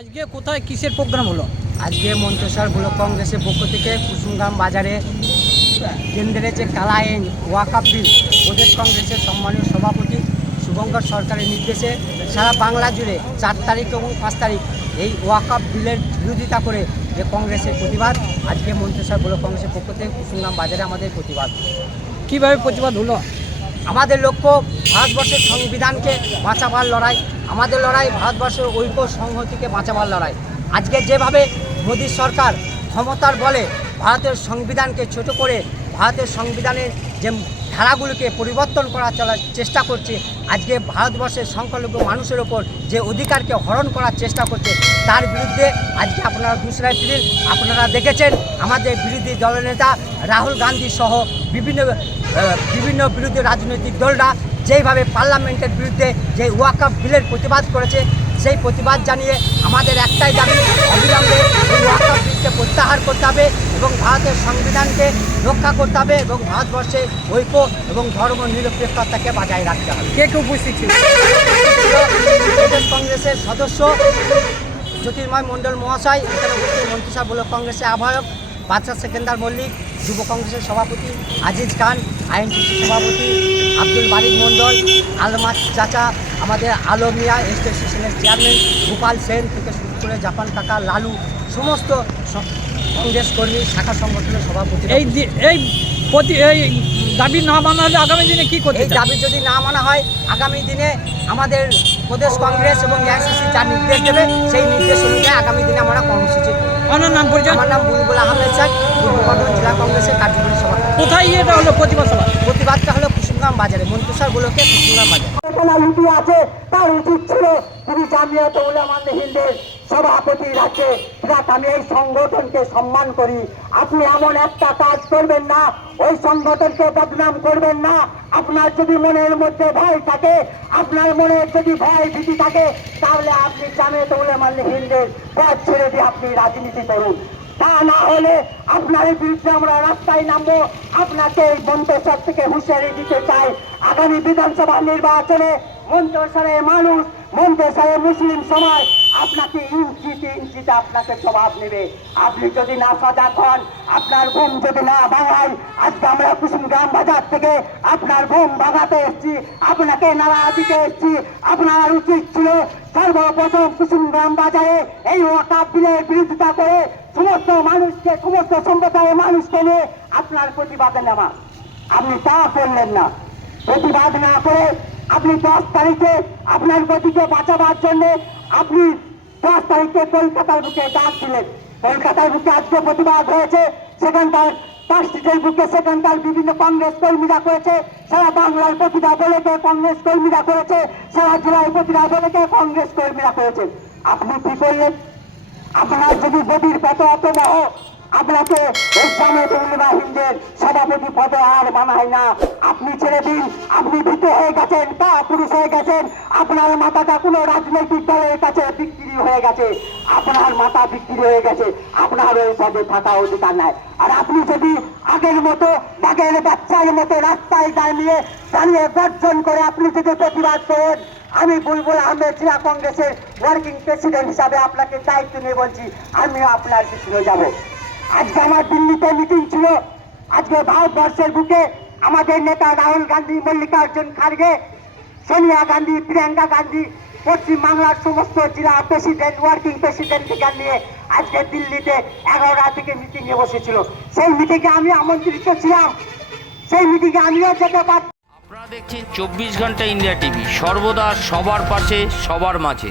আজকে কোথায় কিসের প্রোগ্রাম হলো? আজকে মন্তেশ্বর ব্লক কংগ্রেসের পক্ষ থেকে কুসুমগ্রাম বাজারে কেন্দ্রের যে কালাইন ওয়াকাপ বিল প্রদেশ কংগ্রেসের সম্মানীয় সভাপতি শুভঙ্কর সরকারের নির্দেশে সারা বাংলা জুড়ে চার তারিখ এবং পাঁচ তারিখ এই ওয়াকাপ বিলের বিরোধিতা করে যে কংগ্রেসের প্রতিবাদ আজকে মন্তেশ্বর ব্লক কংগ্রেসের পক্ষ থেকে কুসুমগ্রাম বাজারে আমাদের প্রতিবাদ। কীভাবে প্রতিবাদ হলো? আমাদের লক্ষ্য ভারতবর্ষের সংবিধানকে বাঁচাবার লড়াই, আমাদের লড়াই ভারতবর্ষের ঐক্য সংহতিকে বাঁচাবার লড়াই। আজকে যেভাবে মোদী সরকার ক্ষমতার বলে ভারতের সংবিধানকে ছোট করে, ভারতের সংবিধানের যে ধারাগুলোকে পরিবর্তন করার চলার চেষ্টা করছে, আজকে ভারতবর্ষের সংখ্যালঘু মানুষের ওপর যে অধিকারকে হরণ করার চেষ্টা করছে, তার বিরুদ্ধে আজকে আপনারা দূসরা এপ্রিল আপনারা দেখেছেন আমাদের বিরোধী দলনেতা রাহুল গান্ধী সহ বিভিন্ন বিভিন্ন বিরোধী রাজনৈতিক দলরা যেইভাবে পার্লামেন্টের বিরুদ্ধে যে ওয়াকআপ বিলের প্রতিবাদ করেছে, সেই প্রতিবাদ জানিয়ে আমাদের একটাই দাবি, অবিলম্বে ওয়াকআপ বিলকে প্রত্যাহার করতে হবে। এবং ভারতের সংবিধানকে রক্ষা করতে হবে এবং ভারতবর্ষে ঐক্য এবং ধর্ম নিরপেক্ষতাকে বজায় রাখতে হবে। কে কে উপস্থিত ছিল? প্রদেশ কংগ্রেসের সদস্য জ্যোতির্ময় মণ্ডল মহাশয় এখানে উপস্থিত মন্ত্রিসভা ব্লক কংগ্রেসের আহ্বায়ক বাদশাহ সেকেন্দার মল্লিক যুব কংগ্রেসের সভাপতি আজিজ খান আইএনটিসি সভাপতি আব্দুল বারিক মণ্ডল আলমাস চাচা আমাদের আলম মিয়া স্টেশনের চেয়ারম্যান গোপাল সেন থেকে শুরু করে জাপান কাকা লালু সমস্ত কংগ্রেস কর্মী শাখা সংগঠনের সভাপতি এই এই প্রতি এই দাবি না মানা হলে আগামী দিনে কি করতে এই দাবি যদি না মানা হয় আগামী দিনে আমাদের প্রদেশ কংগ্রেস এবং এআইসিসি যা নির্দেশ দেবে সেই নির্দেশ অনুযায়ী আগামী দিনে আমরা কর্মসূচি করব। আপনার নাম পরিচয়? আমার নাম বুলবুল আহমেদ স্যার পূর্ব বর্ধমান জেলা কংগ্রেসের কার্যকরী সভা কোথায় এটা হলো প্রতিবাদ সভা? প্রতিবাদটা হলো কুসুমগ্রাম বাজারে মন্ত্রিসর ব্লকে কুসুমগ্রাম বাজার? আছে তার উচিত ছিল তিনি জামিয়াত উলামান হিন্দের সভাপতি রাজ্যে বিরাট আমি এই সংগঠনকে সম্মান করি। আপনি এমন একটা কাজ করবেন না, ওই সংগঠনকে বদনাম করবেন না। আপনার যদি মনের মধ্যে ভয় থাকে, আপনার মনে যদি ভয় ভীতি থাকে, তাহলে আপনি জামিয়াত উলামান হিন্দের পথ ছেড়ে দিয়ে আপনি রাজনীতি করুন। তা না হলে আপনার বিরুদ্ধে আমরা রাস্তায় নামবো। আপনাকে এই মন্ত্রসর থেকে হুঁশিয়ারি দিতে চাই। আগামী বিধানসভা নির্বাচনে মন্ত্রসরের মানুষ মন্ত্রসরের মুসলিম সমাজ আপনাকে ইঞ্চিতে ইঞ্চিতে আপনাকে জবাব নেবে। আপনি যদি না সজাগ হন, আপনার ঘুম যদি না ভাঙাই আজকে আমরা কুসুম গ্রাম বাজার থেকে আপনার ঘুম ভাঙাতে এসেছি, আপনাকে নাড়া দিতে এসেছি, আপনার উচিত ছিল সর্বপ্রথম কুসুম গ্রাম বাজারে এই ওয়াকাপ বিলের বিরোধিতা করে সমস্ত মানুষকে, সমস্ত সম্প্রদায়ের মানুষকে নিয়ে আপনার প্রতিবাদে নেওয়া আপনি তা করলেন না। প্রতিবাদ না করে আপনি দশ তারিখে আপনার গতিকে বাঁচাবার জন্য আপনি দশ তারিখে কলকাতার বুকে ডাক দিলেন। কলকাতার বুকে আজকে প্রতিবাদ হয়েছে। সেখানকার পাঁচ সেখানকার বিভিন্ন কংগ্রেস কর্মীরা করেছে। সারা কংগ্রেস কর্মীরা করেছে। সারা কংগ্রেস কর্মীরা আপনি কি করলেন? আপনার যদি গভীর পথ অত আপনাকে ইসলামের হিন্দের সভাপতি পদে আর মানায় না। আপনি ছেড়ে দিন, আপনি ভীত হয়ে গেছেন তা পুরুষ হয়ে গেছেন। আপনার মাথাটা কোনো রাজনৈতিক দলের কাছে বিক্রি হয়ে গেছে। আপনার মাথা বিক্রি হয়ে গেছে। আপনার ওই পদে থাকা অধিকার নাই। আর আপনি যদি আগের মতো, বাঘের বাচ্চার মতো রাস্তায় দাঁড়িয়ে দাঁড়িয়ে গর্জন করে আপনি যদি প্রতিবাদ করেন, আমি বুলবুল আহমেদ জেলা কংগ্রেসের ওয়ার্কিং প্রেসিডেন্ট হিসাবে আপনাকে দায়িত্ব নিয়ে বলছি, আমিও আপনার পিছনে যাব। আজকে আমার দিল্লিতে মিটিং ছিল। আজকে ভারতবর্ষের বুকে আমাদের নেতা রাহুল গান্ধী, মল্লিকার্জুন খার্গে, সোনিয়া গান্ধী, প্রিয়াঙ্কা গান্ধী পশ্চিম বাংলার সমস্ত জেলা প্রেসিডেন্ট ওয়ার্কিং প্রেসিডেন্ট থেকে নিয়ে আজকে দিল্লিতে এগারোটা থেকে মিটিংয়ে বসেছিল। সেই মিটিংয়ে আমি আমন্ত্রিত ছিলাম। সেই মিটিংয়ে আমিও যেতে পার আপনারা দেখছেন চব্বিশ ঘণ্টা ইন্ডিয়া টিভি। সর্বদা সবার পাশে, সবার মাঝে।